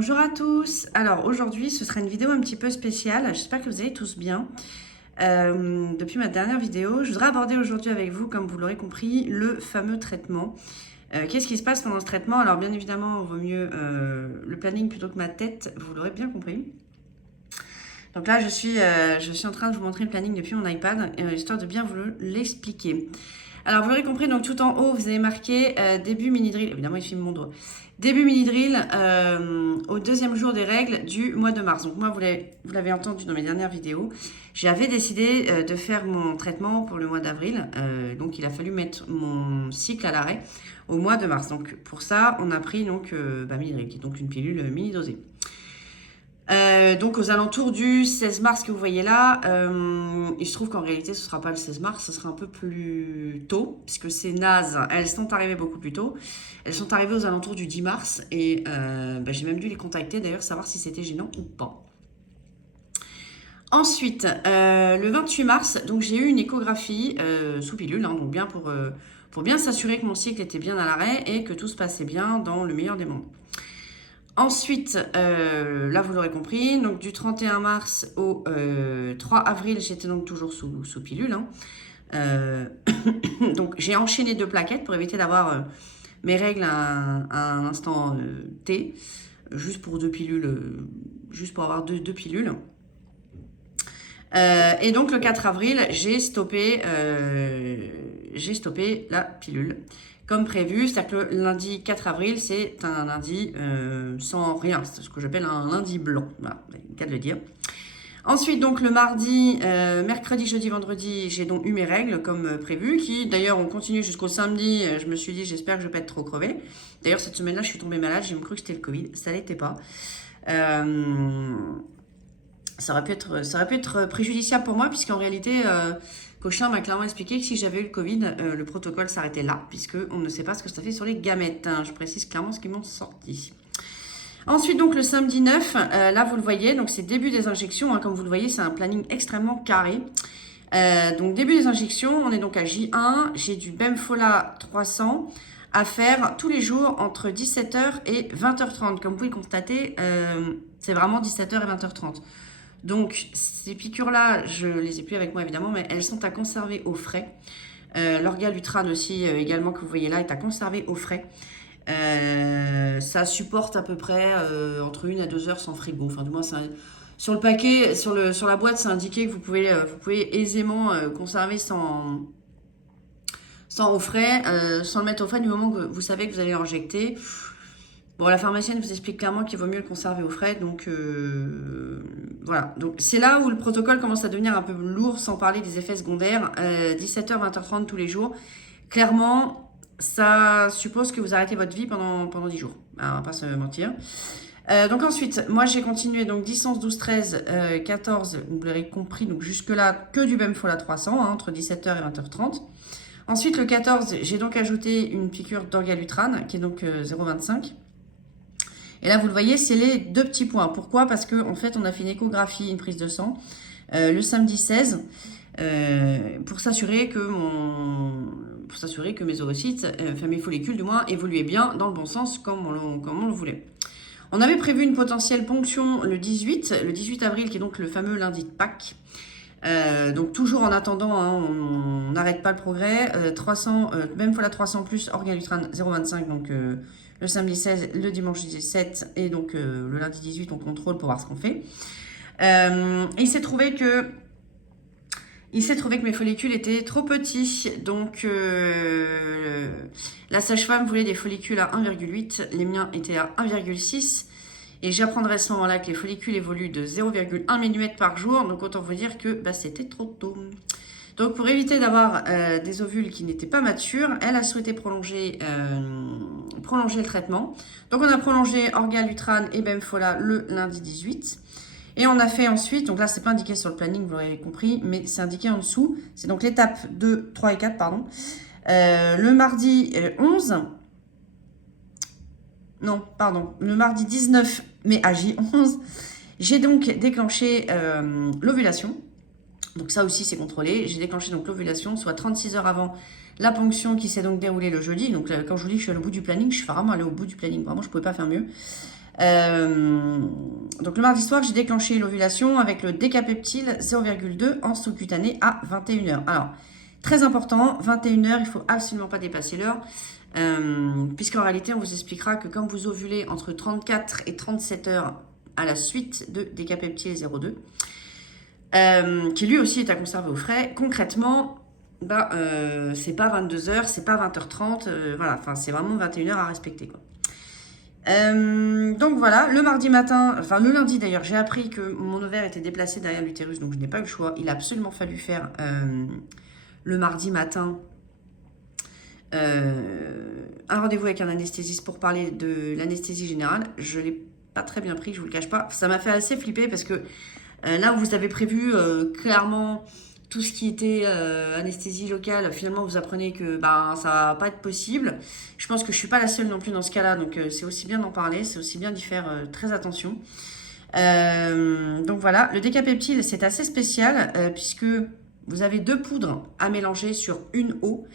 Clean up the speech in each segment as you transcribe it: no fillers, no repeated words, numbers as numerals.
Bonjour à tous. Alors aujourd'hui, ce sera une vidéo un petit peu spéciale. J'espère que vous allez tous bien. Depuis ma dernière vidéo, je voudrais aborder aujourd'hui avec vous, comme vous l'aurez compris, le fameux traitement. Qu'est-ce qui se passe pendant ce traitement? Alors bien évidemment, il vaut mieux le planning plutôt que ma tête, vous l'aurez bien compris. Donc là, je suis en train de vous montrer le planning depuis mon iPad, histoire de bien vous l'expliquer. Alors, vous l'aurez compris, donc tout en haut, vous avez marqué début mini-drill. Évidemment, il filme mon doigt. Début mini-drill au deuxième jour des règles du mois de mars. Donc moi, vous l'avez entendu dans mes dernières vidéos, j'avais décidé de faire mon traitement pour le mois d'avril. Donc, il a fallu mettre mon cycle à l'arrêt au mois de mars. Donc, pour ça, on a pris mini-drill, qui est donc une pilule mini-dosée. Donc aux alentours du 16 mars que vous voyez là, il se trouve qu'en réalité ce ne sera pas le 16 mars, ce sera un peu plus tôt, puisque ces nases, elles sont arrivées beaucoup plus tôt. Elles sont arrivées aux alentours du 10 mars et j'ai même dû les contacter d'ailleurs, savoir si c'était gênant ou pas. Ensuite, le 28 mars, donc j'ai eu une échographie sous pilule, donc bien pour bien s'assurer que mon cycle était bien à l'arrêt et que tout se passait bien dans le meilleur des mondes. Ensuite, là vous l'aurez compris, donc du 31 mars au 3 avril, j'étais donc toujours sous pilule. Donc j'ai enchaîné 2 plaquettes pour éviter d'avoir mes règles à un instant T, juste pour 2 pilules, juste pour avoir deux pilules. Et donc le 4 avril, j'ai stoppé la pilule. Comme prévu, c'est-à-dire que le lundi 4 avril, c'est un lundi sans rien, c'est ce que j'appelle un lundi blanc, voilà, le cas de le dire. Ensuite, donc le mardi, mercredi, jeudi, vendredi, j'ai donc eu mes règles comme prévu, qui d'ailleurs ont continué jusqu'au samedi. Je me suis dit, j'espère que je ne vais pas être trop crevée. D'ailleurs, cette semaine-là, je suis tombée malade, j'ai cru que c'était le Covid, ça l'était pas. Ça aurait pu être préjudiciable pour moi, puisqu'en réalité, Cochin m'a clairement expliqué que si j'avais eu le Covid, le protocole s'arrêtait là, puisqu'on ne sait pas ce que ça fait sur les gamètes. Je précise clairement ce qu'ils m'ont sorti. Ensuite, donc le samedi 9, là vous le voyez, donc c'est début des injections. Comme vous le voyez, c'est un planning extrêmement carré. Donc début des injections, on est donc à J1, j'ai du Bemfola 300 à faire tous les jours entre 17h et 20h30. Comme vous pouvez constater, c'est vraiment 17h et 20h30. Donc, ces piqûres-là, je les ai plus avec moi évidemment, mais elles sont à conserver au frais. L'Orgalutrane aussi, également, que vous voyez là, est à conserver au frais. Ça supporte à peu près entre 1 à 2 heures sans frigo. Enfin, du moins, sur le paquet, sur la boîte, c'est indiqué que vous pouvez aisément conserver sans au frais, sans le mettre au frais du moment que vous savez que vous allez l'injecter. Bon, la pharmacienne vous explique clairement qu'il vaut mieux le conserver au frais, donc voilà. Donc c'est là où le protocole commence à devenir un peu lourd, sans parler des effets secondaires. 17h, 20h30 tous les jours. Clairement, ça suppose que vous arrêtez votre vie pendant 10 jours. Alors, on va pas se mentir. Donc ensuite, moi j'ai continué, donc 10, 11, 12, 13, 14, vous l'aurez compris, donc jusque-là, que du Bemfola 300, entre 17h et 20h30. Ensuite, le 14, j'ai donc ajouté une piqûre d'Orgalutrane, qui est donc 0,25. Et là, vous le voyez, c'est les 2 petits points. Pourquoi? Parce qu'en fait, on a fait une échographie, une prise de sang, le samedi 16, pour s'assurer que mes ovocytes, enfin mes follicules du moins, évoluaient bien dans le bon sens comme on le voulait. On avait prévu une potentielle ponction le 18 avril, qui est donc le fameux lundi de Pâques. Donc toujours en attendant, on n'arrête pas le progrès. 300, même fois la 300 plus Orgalutrane 0,25, donc le samedi 16, le dimanche 17 et donc le lundi 18, on contrôle pour voir ce qu'on fait. Il s'est trouvé que mes follicules étaient trop petits, donc la sage-femme voulait des follicules à 1,8, les miens étaient à 1,6. Et j'apprendrai à ce moment-là que les follicules évoluent de 0,1 mm par jour. Donc autant vous dire que c'était trop tôt. Donc pour éviter d'avoir des ovules qui n'étaient pas matures, elle a souhaité prolonger le traitement. Donc on a prolongé Orgalutrane et Bemfola le lundi 18. Et on a fait ensuite, donc là c'est pas indiqué sur le planning, vous l'aurez compris, mais c'est indiqué en dessous. C'est donc l'étape 2, 3 et 4, pardon. Le mardi 11... Non, pardon, le mardi 19 mai à J11, j'ai donc déclenché l'ovulation. Donc ça aussi, c'est contrôlé. J'ai déclenché donc l'ovulation, soit 36 heures avant la ponction qui s'est donc déroulée le jeudi. Donc quand je vous dis que je suis allée au bout du planning, je suis vraiment allée au bout du planning. Vraiment, je ne pouvais pas faire mieux. Donc le mardi soir, j'ai déclenché l'ovulation avec le décapeptile 0,2 en sous-cutané à 21h. Alors, très important, 21h, il ne faut absolument pas dépasser l'heure, puisqu'en réalité, on vous expliquera que quand vous ovulez entre 34 et 37 heures à la suite de décapeptile 0,2, qui lui aussi est à conserver au frais, concrètement, c'est pas 22h, c'est pas 20h30, voilà, enfin c'est vraiment 21h à respecter, quoi. Donc voilà, le mardi matin, enfin le lundi d'ailleurs, j'ai appris que mon ovaire était déplacé derrière l'utérus, donc je n'ai pas eu le choix. Il a absolument fallu faire le mardi matin un rendez-vous avec un anesthésiste pour parler de l'anesthésie générale. Je ne l'ai pas très bien pris, je vous le cache pas. Ça m'a fait assez flipper parce que là où vous avez prévu clairement tout ce qui était anesthésie locale, finalement vous apprenez que ça va pas être possible. Je pense que je suis pas la seule non plus dans ce cas-là, donc c'est aussi bien d'en parler, c'est aussi bien d'y faire très attention. Donc voilà, le décapeptile c'est assez spécial puisque vous avez 2 poudres à mélanger sur une eau.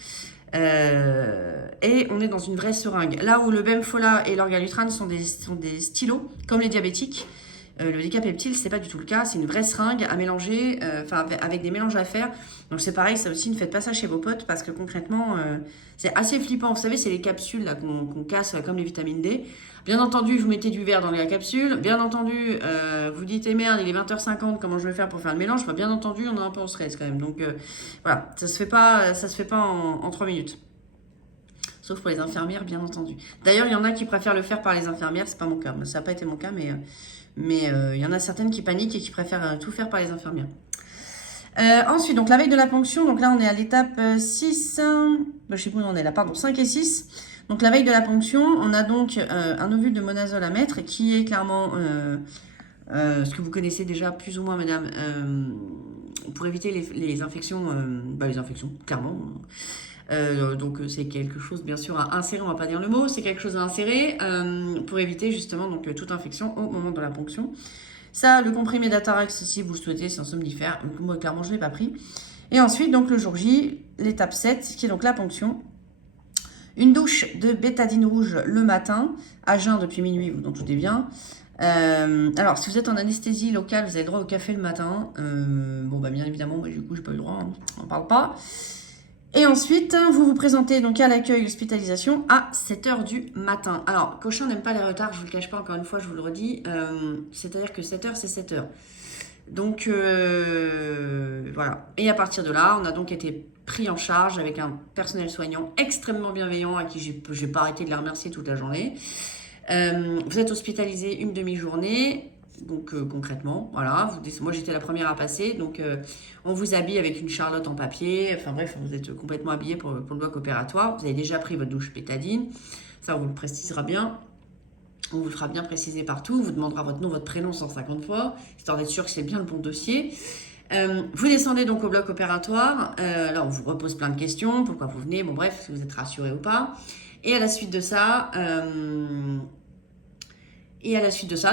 Et on est dans une vraie seringue. Là où le Bemfola et l'orgalutrane sont des stylos, comme les diabétiques, le décapeptile, c'est pas du tout le cas. C'est une vraie seringue à mélanger, avec des mélanges à faire. Donc c'est pareil, ça aussi, ne faites pas ça chez vos potes parce que concrètement, c'est assez flippant. Vous savez, c'est les capsules là qu'on casse comme les vitamines D. Bien entendu, vous mettez du verre dans la capsule. Bien entendu, vous dites, eh merde, il est 20h50, comment je vais faire pour faire le mélange? Bien entendu, on a un peu en stress quand même. Donc voilà, ça se fait pas en 3 minutes. Sauf pour les infirmières, bien entendu. D'ailleurs, il y en a qui préfèrent le faire par les infirmières, c'est pas mon cas. Ça n'a pas été mon cas, mais il y en a certaines qui paniquent et qui préfèrent tout faire par les infirmières. Ensuite, donc la veille de la ponction, donc là on est à l'étape 6, je sais plus où on est là, pardon, 5 et 6. Donc la veille de la ponction, on a donc un ovule de monazole à mettre qui est clairement ce que vous connaissez déjà plus ou moins, madame, pour éviter les infections, les infections, clairement. Donc c'est quelque chose bien sûr à insérer, on va pas dire le mot, c'est quelque chose à insérer pour éviter justement donc toute infection au moment de la ponction. Ça, le comprimé d'Atarax si vous le souhaitez, c'est un somnifère, donc moi clairement je ne l'ai pas pris. Et ensuite donc le jour J, l'étape 7 qui est donc la ponction. Une douche de bétadine rouge le matin, à jeun depuis minuit, vous en doutez bien. Alors, si vous êtes en anesthésie locale, vous avez droit au café le matin. Bien évidemment, moi, du coup, j'ai pas eu le droit, hein, on parle pas. Et ensuite, vous vous présentez donc à l'accueil hospitalisation à 7h du matin. Alors, Cochin n'aime pas les retards, je vous le cache pas, encore une fois, je vous le redis. C'est-à-dire que 7h, c'est 7h. Donc, voilà. Et à partir de là, on a donc été pris en charge avec un personnel soignant extrêmement bienveillant à qui j'ai pas arrêté de les remercier toute la journée. Vous êtes hospitalisé une demi-journée. Donc concrètement, voilà, moi j'étais la première à passer, donc on vous habille avec une charlotte en papier, enfin bref, vous êtes complètement habillé pour le bloc opératoire, vous avez déjà pris votre douche bétadine, ça on vous le précisera bien, on vous le fera bien préciser partout, on vous demandera votre nom, votre prénom 150 fois, histoire d'être sûr que c'est bien le bon dossier. Vous descendez donc au bloc opératoire, là on vous repose plein de questions, pourquoi vous venez, bon bref, si vous êtes rassuré ou pas, et à la suite de ça...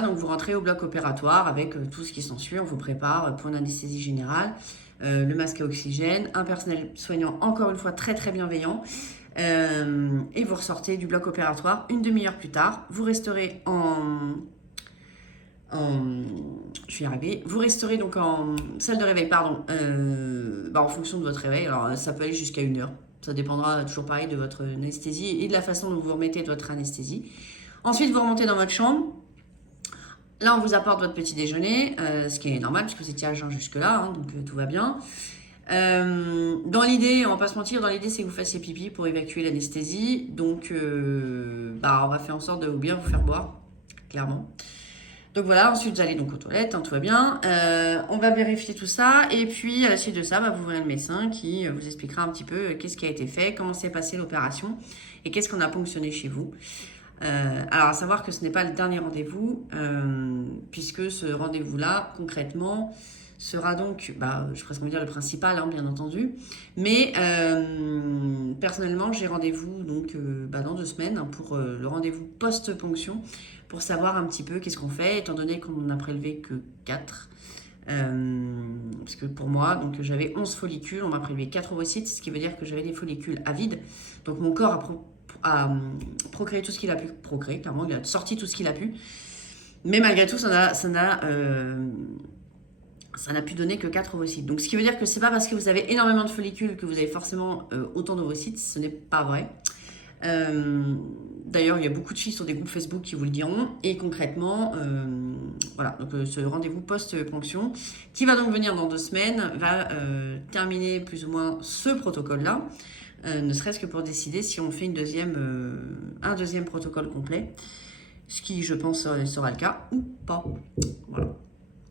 donc vous rentrez au bloc opératoire avec tout ce qui s'ensuit. On vous prépare pour une anesthésie générale, le masque à oxygène, un personnel soignant encore une fois très très bienveillant. Et vous ressortez du bloc opératoire une demi-heure plus tard. Vous resterez Vous resterez donc en salle de réveil, pardon, en fonction de votre réveil. Alors ça peut aller jusqu'à 1 heure. Ça dépendra toujours pareil de votre anesthésie et de la façon dont vous remettez de votre anesthésie. Ensuite, vous remontez dans votre chambre. Là, on vous apporte votre petit déjeuner, ce qui est normal puisque vous étiez à jeun jusque-là, hein, donc tout va bien. Dans l'idée, on va pas se mentir, dans l'idée, c'est que vous fassiez pipi pour évacuer l'anesthésie. Donc, on va faire en sorte de bien vous faire boire, clairement. Donc voilà, ensuite vous allez donc aux toilettes, hein, tout va bien. On va vérifier tout ça et puis à la suite de ça, vous verrez le médecin qui vous expliquera un petit peu qu'est-ce qui a été fait, comment s'est passée l'opération et qu'est-ce qu'on a ponctionné chez vous. Alors à savoir que ce n'est pas le dernier rendez-vous puisque ce rendez-vous-là, concrètement, sera donc, je pourrais me dire le principal, hein, bien entendu. Mais personnellement, j'ai rendez-vous donc dans 2 semaines hein, pour le rendez-vous post-ponction pour savoir un petit peu qu'est-ce qu'on fait, étant donné qu'on n'en a prélevé que 4. Parce que pour moi, donc j'avais 11 follicules, on m'a prélevé 4 ovocytes, ce qui veut dire que j'avais des follicules à vide. Donc mon corps a procréé tout ce qu'il a pu procréer, clairement, il a sorti tout ce qu'il a pu. Mais malgré tout, ça n'a pu donner que 4 ovocytes. Donc, ce qui veut dire que c'est pas parce que vous avez énormément de follicules que vous avez forcément autant d'ovocytes. Ce n'est pas vrai. D'ailleurs, il y a beaucoup de filles sur des groupes Facebook qui vous le diront. Et concrètement, voilà, donc ce rendez-vous post-ponction, qui va donc venir dans 2 semaines, va terminer plus ou moins ce protocole-là, ne serait-ce que pour décider si on fait un deuxième protocole complet, ce qui, je pense, sera le cas ou pas. Voilà.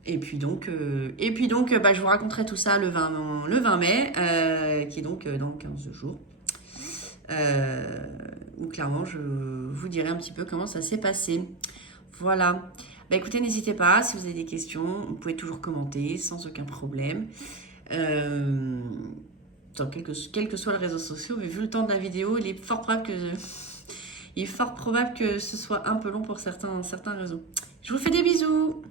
Et puis donc, je vous raconterai tout ça le 20 mai, qui est donc dans 15 jours. Où clairement, je vous dirai un petit peu comment ça s'est passé. Voilà. Bah écoutez, n'hésitez pas, si vous avez des questions, vous pouvez toujours commenter sans aucun problème. Quel que soit le réseau social, mais vu le temps de la vidéo, il est fort probable que ce soit un peu long pour certains réseaux. Je vous fais des bisous!